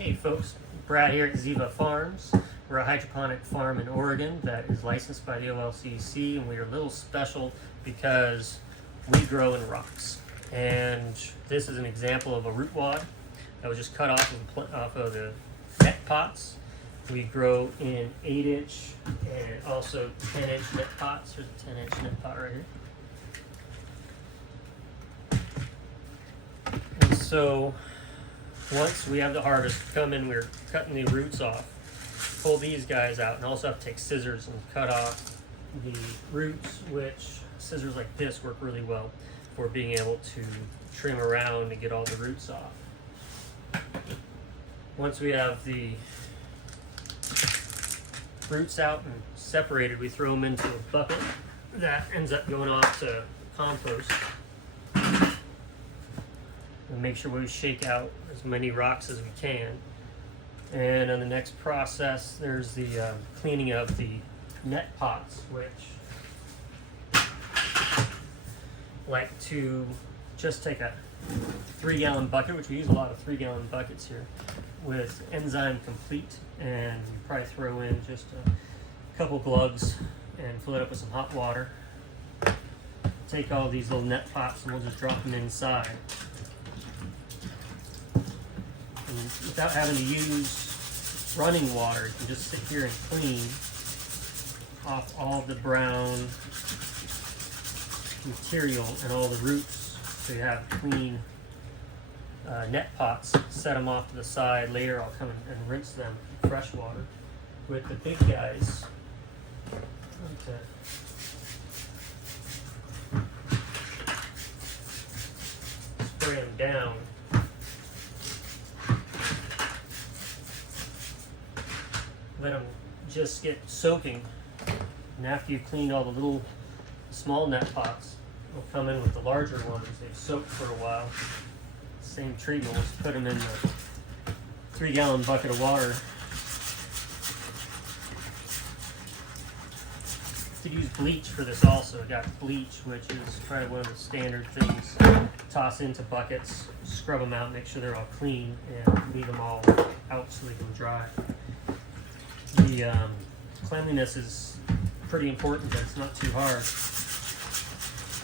Hey folks, Brad here at Ziva Farms. We're a hydroponic farm in Oregon that is licensed by the OLCC, and we are a little special because we grow in rocks. And this is an example of a root wad that was just cut off of the net pots. We grow in 8-inch and also 10-inch net pots. There's a 10-inch net pot right here. And so once we have the harvest come in, we're cutting the roots off. Pull these guys out, and also have to take scissors and cut off the roots, which scissors like this work really well for being able to trim around and get all the roots off. Once we have the roots out and separated, we throw them into a bucket that ends up going off to compost. And make sure we shake out as many rocks as we can. And on the next process, there's the cleaning of the net pots, which I like to just take a 3-gallon bucket, which we use a lot of 3-gallon buckets here, with Enzyme Complete, and we probably throw in just a couple glugs and fill it up with some hot water. Take all these little net pots and we'll just drop them inside. And without having to use running water, you can just sit here and clean off all the brown material and all the roots, so you have clean net pots. Set them off to the side. Later I'll come and rinse them in fresh water. With the big guys, spray them down. Let them just get soaking, and after you've cleaned all the little small net pots, we'll come in with the larger ones. They've soaked for a while. Same treatment. We'll just put them in the 3-gallon bucket of water. You could use bleach for this also. I got bleach, which is probably one of the standard things. Toss into buckets, scrub them out, make sure they're all clean, and leave them all out so they can dry. The cleanliness is pretty important, but it's not too hard.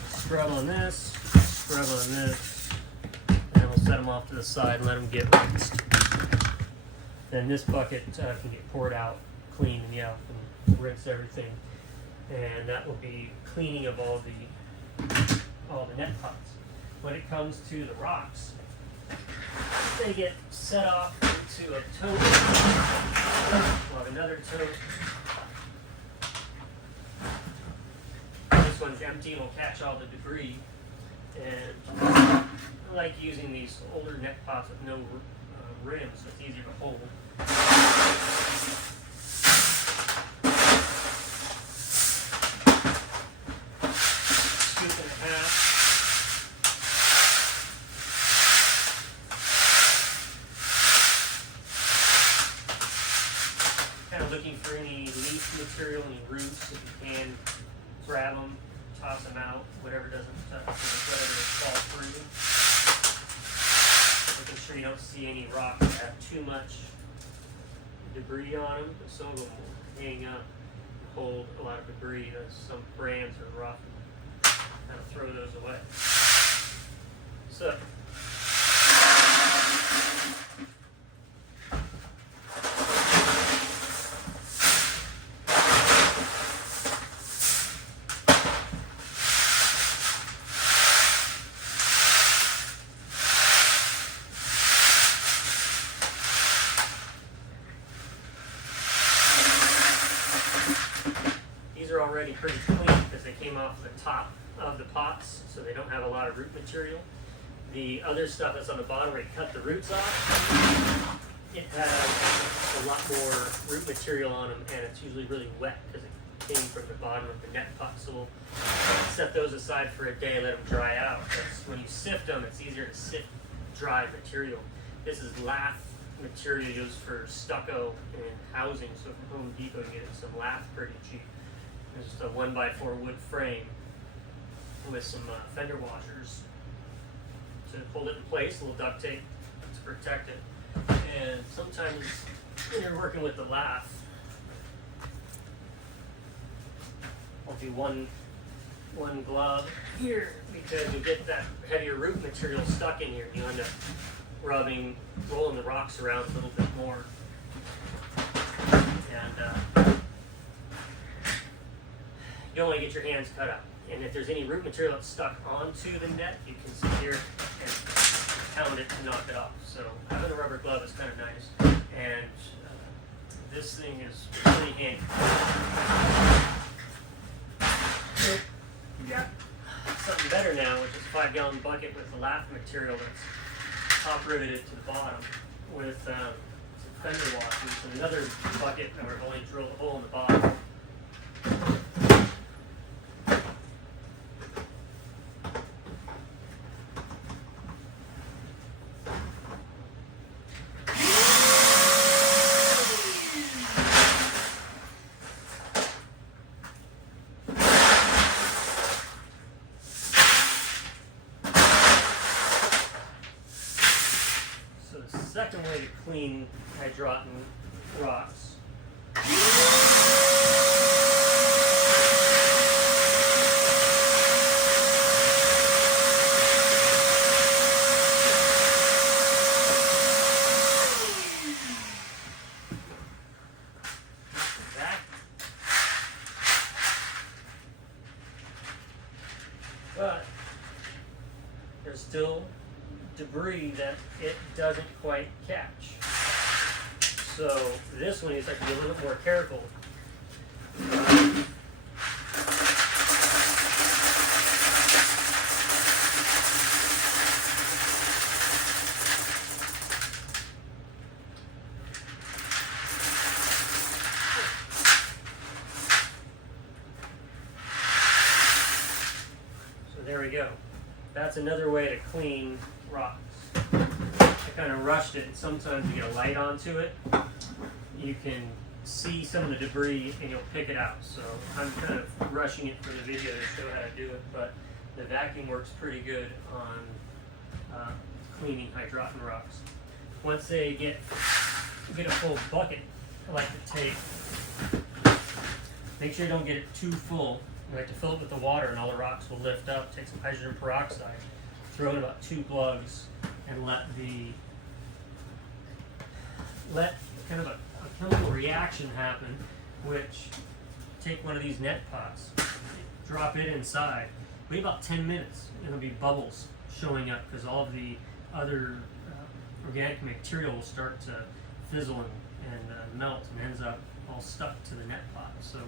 Scrub on this, scrub on this, and we'll set them off to the side and let them get rinsed. Then this bucket can get poured out clean, and yeah, and rinse everything. And that will be cleaning of all the net pots. When it comes to the rocks, they get set off into a tote. We'll have another tote. This one's empty and will catch all the debris. And I like using these older net pots with no rims, so it's easier to hold. Scoop in half. Looking for any leaf material, any roots. If you can, grab them, toss them out, whatever doesn't fall through. Making sure you don't see any rocks that have too much debris on them. Some of them will hang up and hold a lot of debris. Some brands are rough. Kind of throw those away. So. Already pretty clean because they came off the top of the pots, so they don't have a lot of root material. The other stuff that's on the bottom where you cut the roots off, it has a lot more root material on them, and it's usually really wet because it came from the bottom of the net pot. So we'll set those aside for a day, let them dry out. Because when you sift them, it's easier to sift dry material. This is lath material used for stucco and housing, so from Home Depot you get some lath pretty cheap. It's just a 1x4 wood frame with some fender washers to hold it in place, a little duct tape to protect it. And sometimes when you're working with the lath, I'll do one glove here because you get that heavier root material stuck in here. You end up rolling the rocks around a little bit more. And you don't want to get your hands cut up. And if there's any root material that's stuck onto the net, you can sit here and pound it to knock it off. So having a rubber glove is kind of nice. And this thing is really handy. Yeah. Something better now, which is a 5-gallon bucket with the lath material that's top riveted to the bottom with some fender washers and another bucket where I've only drilled a hole in the bottom. Second way to clean Hydroton rocks. But there's still debris that it doesn't quite catch. So this one you have to be a little bit more careful. So there we go. That's another way to clean rocks. I kind of rushed it, and sometimes you get a light onto it. You can see some of the debris and you'll pick it out. So I'm kind of rushing it for the video to show how to do it, but the vacuum works pretty good on cleaning Hydroton rocks. Once they get a full bucket, I like to make sure you don't get it too full. You like to fill it with the water and all the rocks will lift up. Take some hydrogen peroxide, throw in about 2 plugs, and let kind of a chemical reaction happen, which take one of these net pots, drop it inside, wait about 10 minutes, and there'll be bubbles showing up because all of the other organic material will start to fizzle and melt and ends up all stuck to the net pot. So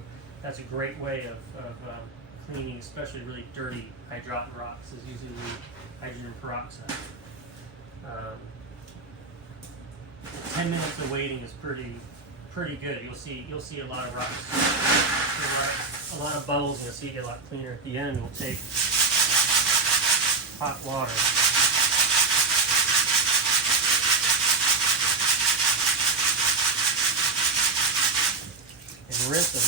that's a great way of cleaning, especially really dirty Hydroton rocks, is using the hydrogen peroxide. 10 minutes of waiting is pretty good. You'll see a lot of rocks, a lot of bubbles, and you'll see it get a lot cleaner. At the end, we'll take hot water. And rinse them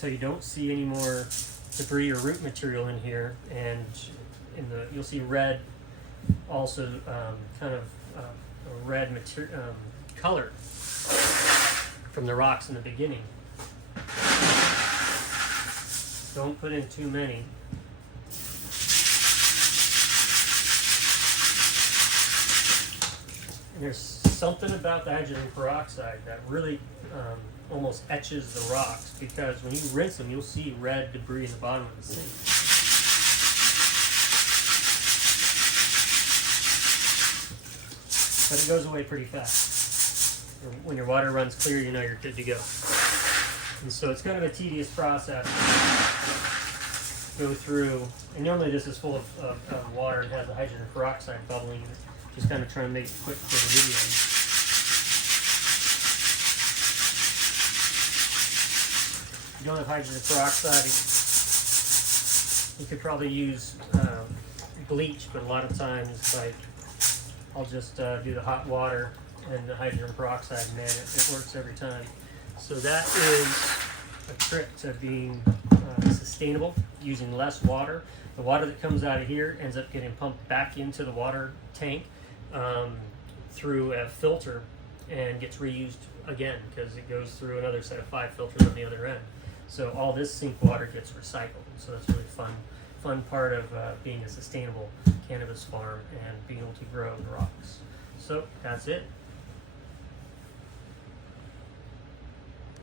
so you don't see any more debris or root material in here. And you'll see red, also kind of a red color from the rocks in the beginning. Don't put in too many. And there's something about the hydrogen peroxide that really almost etches the rocks, because when you rinse them, you'll see red debris in the bottom of the sink. But it goes away pretty fast. When your water runs clear, you know you're good to go. And so it's kind of a tedious process. Go through, and normally this is full of water and has the hydrogen peroxide bubbling in it. Just kind of trying to make it quick for the video. If you don't have hydrogen peroxide, you could probably use bleach, but a lot of times, like, I'll just do the hot water and the hydrogen peroxide, man, it works every time. So that is a trick to being sustainable, using less water. The water that comes out of here ends up getting pumped back into the water tank through a filter and gets reused again because it goes through another set of 5 filters on the other end. So all this sink water gets recycled. So that's really fun part of being a sustainable cannabis farm and being able to grow the rocks. So that's it.